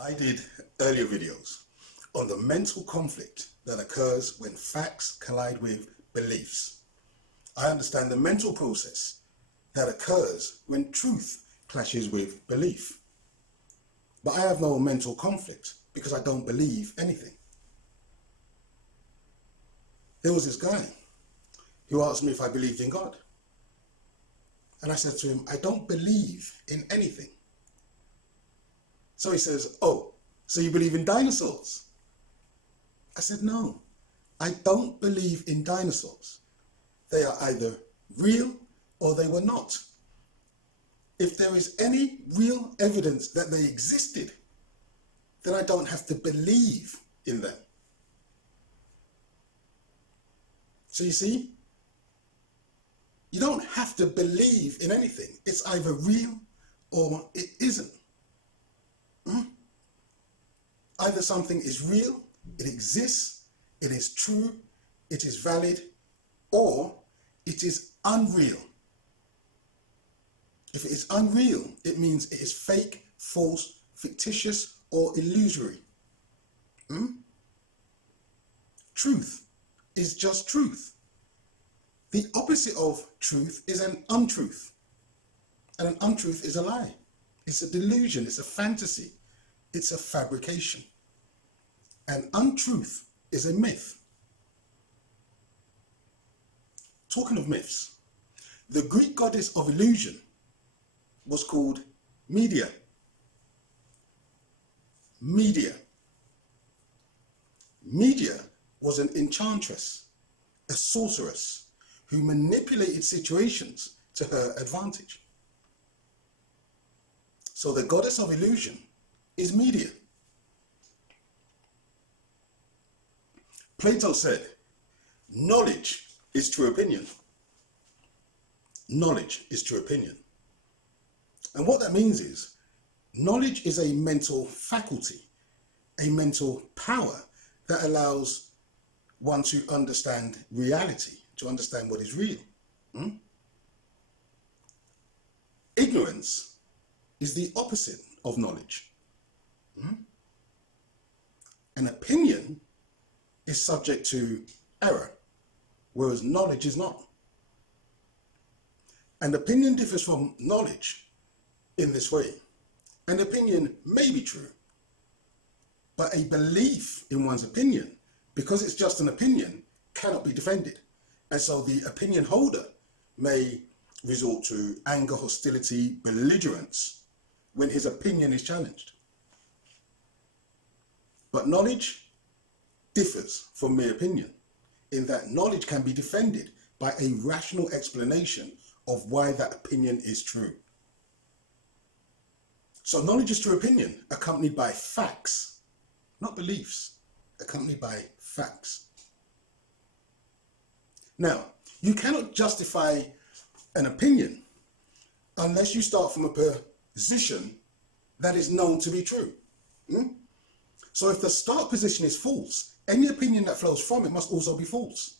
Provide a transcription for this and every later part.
I did earlier videos on the mental conflict that occurs when facts collide with beliefs. I understand the mental process that occurs when truth clashes with belief. But I have no mental conflict because I don't believe anything. There was this guy who asked me if I believed in God. And I said to him, I don't believe in anything. So he says, oh, so you believe in dinosaurs? I said, no, I don't believe in dinosaurs. They are either real or they were not. If there is any real evidence that they existed, then I don't have to believe in them. So you see, you don't have to believe in anything. It's either real or it isn't. Either something is real, it exists, it is true, it is valid, or it is unreal. If it is unreal, it means it is fake, false, fictitious, or illusory. Truth is just truth. The opposite of truth is an untruth. And an untruth is a lie. It's a delusion, it's a fantasy, it's a fabrication. An untruth is a myth. Talking of myths, the Greek goddess of illusion was called Media. Media was an enchantress, a sorceress who manipulated situations to her advantage. So the goddess of illusion is Media. Plato said, knowledge is true opinion. Knowledge is true opinion. And what that means is, knowledge is a mental faculty, a mental power that allows one to understand reality, to understand what is real. Ignorance is the opposite of knowledge. An opinion is subject to error, whereas knowledge is not. An opinion differs from knowledge in this way. An opinion may be true, but a belief in one's opinion, because it's just an opinion, cannot be defended. And so the opinion holder may resort to anger, hostility, belligerence when his opinion is challenged. But knowledge differs from mere opinion in that knowledge can be defended by a rational explanation of why that opinion is true. So knowledge is true opinion accompanied by facts, not beliefs, accompanied by facts. Now, you cannot justify an opinion unless you start from a position that is known to be true. So if the start position is false, any opinion that flows from it must also be false.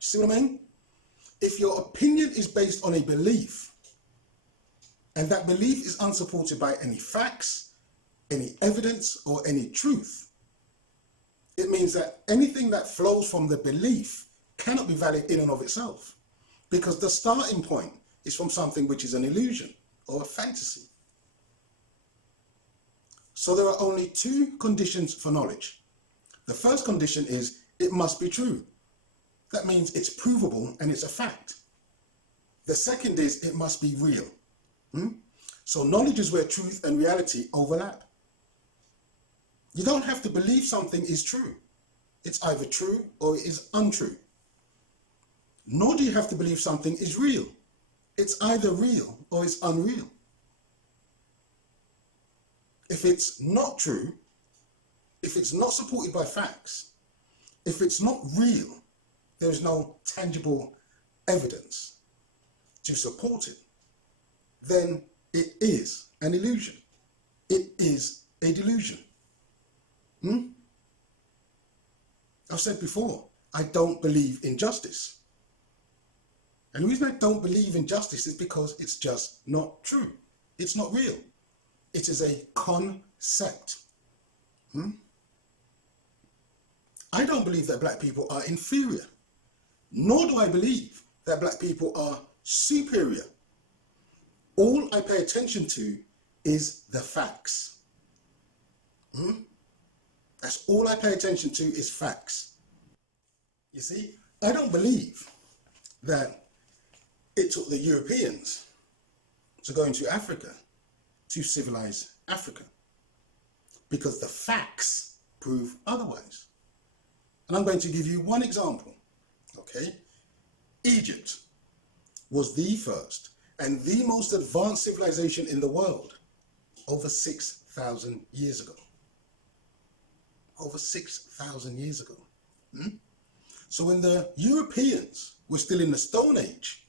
See what I mean? If your opinion is based on a belief, and that belief is unsupported by any facts, any evidence, or any truth, it means that anything that flows from the belief cannot be valid in and of itself, because the starting point is from something which is an illusion or a fantasy. So there are only two conditions for knowledge. The first condition is it must be true. That means it's provable and it's a fact. The second is it must be real. So knowledge is where truth and reality overlap. You don't have to believe something is true. It's either true or it is untrue. Nor do you have to believe something is real. It's either real or it's unreal. If it's not true, if it's not supported by facts, if it's not real, there is no tangible evidence to support it, then it is an illusion. It is a delusion. I've said before, I don't believe in justice. And the reason I don't believe in justice is because it's just not true. It's not real. It is a concept. I don't believe that black people are inferior, nor do I believe that black people are superior. All I pay attention to is the facts. That's all I pay attention to is facts. You see, I don't believe that it took the Europeans to go into Africa to civilize Africa, because the facts prove otherwise. And I'm going to give you one example, okay? Egypt was the first and the most advanced civilization in the world over 6,000 years ago. Over 6,000 years ago. So when the Europeans were still in the Stone Age,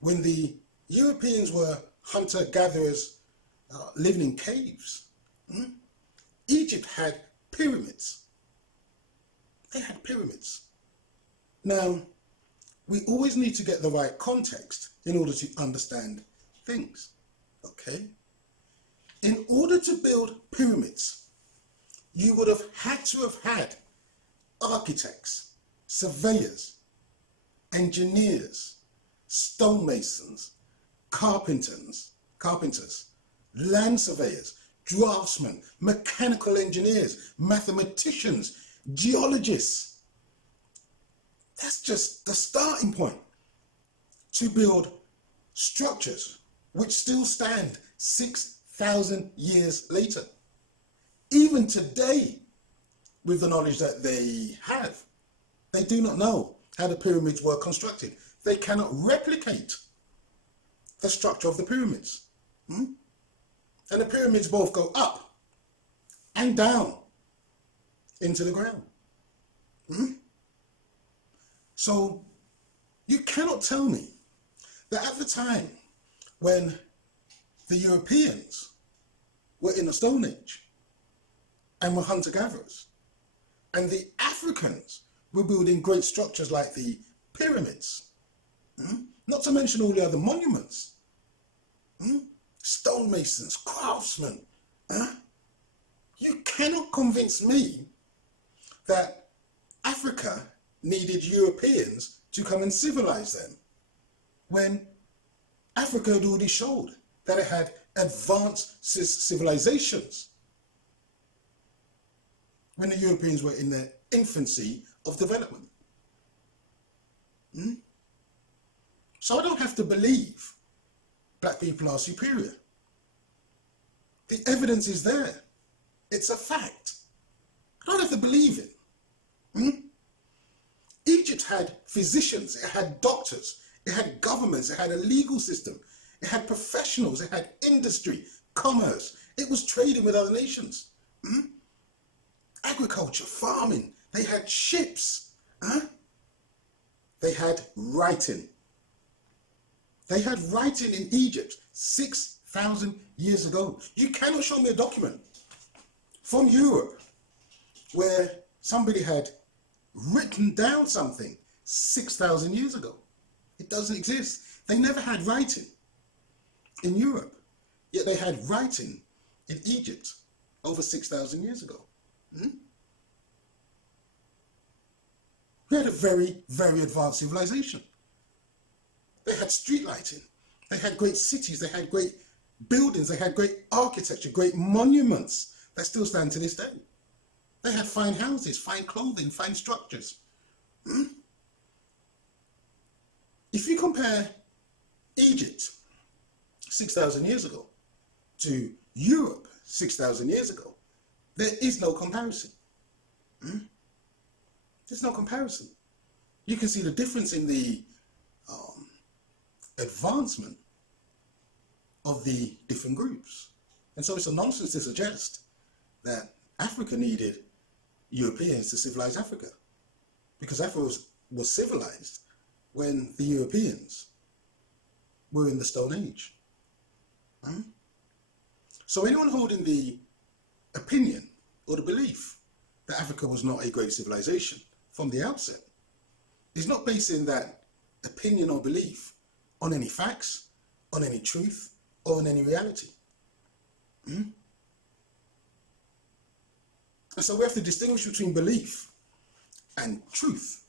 when the Europeans were hunter-gatherers living in caves, Egypt had pyramids. They had pyramids. Now, we always need to get the right context in order to understand things, okay? In order to build pyramids, you would have had to have had architects, surveyors, engineers, stonemasons, carpenters, land surveyors, draftsmen, mechanical engineers, mathematicians, geologists. That's just the starting point to build structures which still stand 6,000 years later. Even today, with the knowledge that they have, they do not know how the pyramids were constructed. They cannot replicate the structure of the pyramids. And the pyramids both go up and down into the ground. So you cannot tell me that at the time when the Europeans were in the Stone Age and were hunter-gatherers, and the Africans were building great structures like the pyramids, not to mention all the other monuments, stonemasons, craftsmen, you cannot convince me that Africa needed Europeans to come and civilize them, when Africa had already showed that it had advanced civilizations when the Europeans were in their infancy of development. So I don't have to believe black people are superior. The evidence is there. It's a fact. I don't have to believe it. Egypt had physicians, it had doctors, it had governments, it had a legal system, it had professionals, it had industry, commerce, it was trading with other nations. Agriculture, farming, they had ships. They had writing. They had writing in Egypt 6,000 years ago. You cannot show me a document from Europe where somebody had written down something 6,000 years ago. It doesn't exist. They never had writing in Europe, yet they had writing in Egypt over 6,000 years ago. We had a very, very advanced civilization. They had street lighting. They had great cities. They had great buildings. They had great architecture, great monuments that still stand to this day. They had fine houses, fine clothing, fine structures. If you compare Egypt 6,000 years ago to Europe 6,000 years ago, there is no comparison. There's no comparison. You can see the difference in the advancement of the different groups. And so it's a nonsense to suggest that Africa needed Europeans to civilize Africa, because Africa was civilized when the Europeans were in the Stone Age. So anyone holding the opinion or the belief that Africa was not a great civilization from the outset is not basing that opinion or belief on any facts, on any truth, or on any reality. And so we have to distinguish between belief and truth.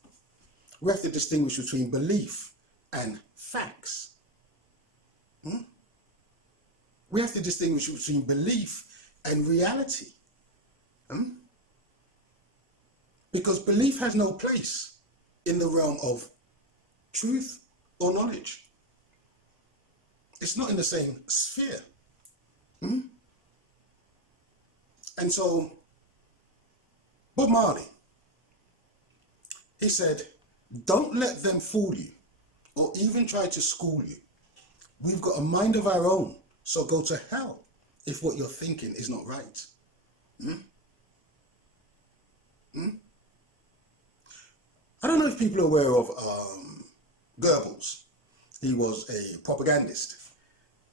We have to distinguish between belief and facts. We have to distinguish between belief and reality. Because belief has no place in the realm of truth or knowledge. It's not in the same sphere. And so, Bob Marley, he said, don't let them fool you or even try to school you. We've got a mind of our own, so go to hell if what you're thinking is not right. I don't know if people are aware of Goebbels. He was a propagandist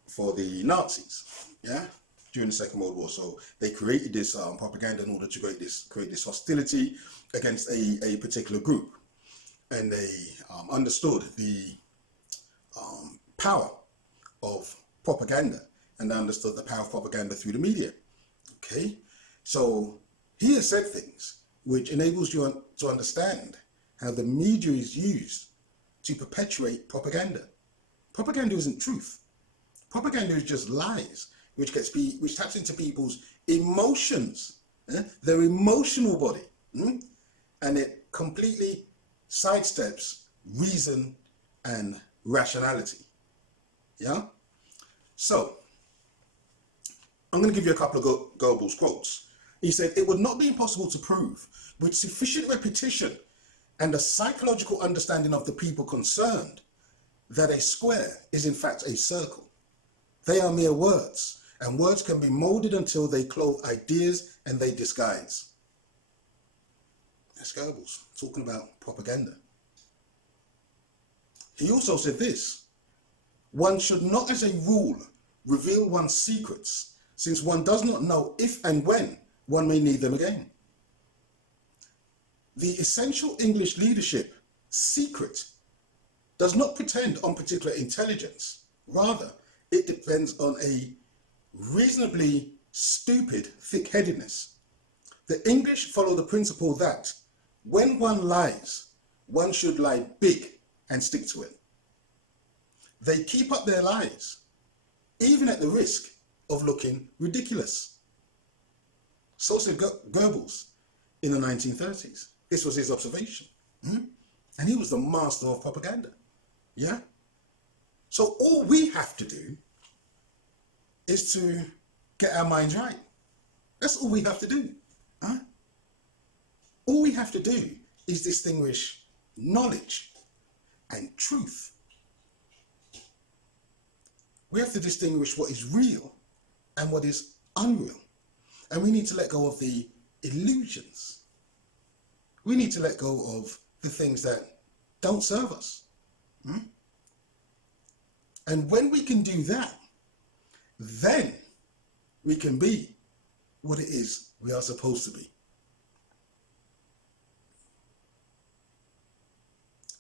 for the Nazis, yeah, during the Second World War. So they created this propaganda in order to create this hostility against a particular group. And they understood the power of propaganda, and they understood the power of propaganda through the media. Okay, so he has said things which enables you to understand how the media is used to perpetuate propaganda. Propaganda isn't truth. Propaganda is just lies, which taps into people's emotions, their emotional body, and it completely sidesteps reason and rationality. Yeah. So I'm going to give you a couple of Goebbels quotes. He said, "It would not be impossible to prove with sufficient repetition and a psychological understanding of the people concerned that a square is in fact a circle. They are mere words, and words can be molded until they clothe ideas and they disguise." That's Goebbels talking about propaganda. He also said this: "One should not as a rule reveal one's secrets, since one does not know if and when one may need them again. The essential English leadership secret does not pretend on particular intelligence. Rather, it depends on a reasonably stupid thick-headedness. The English follow the principle that when one lies, one should lie big and stick to it. They keep up their lies, even at the risk of looking ridiculous." So said Goebbels in the 1930s. This was his observation. And he was the master of propaganda. Yeah? So all we have to do is to get our minds right. That's all we have to do. All we have to do is distinguish knowledge and truth. We have to distinguish what is real and what is unreal. And we need to let go of the illusions. We need to let go of the things that don't serve us. And when we can do that, then we can be what it is we are supposed to be.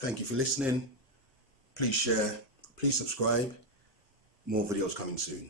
Thank you for listening. Please share, please subscribe. More videos coming soon.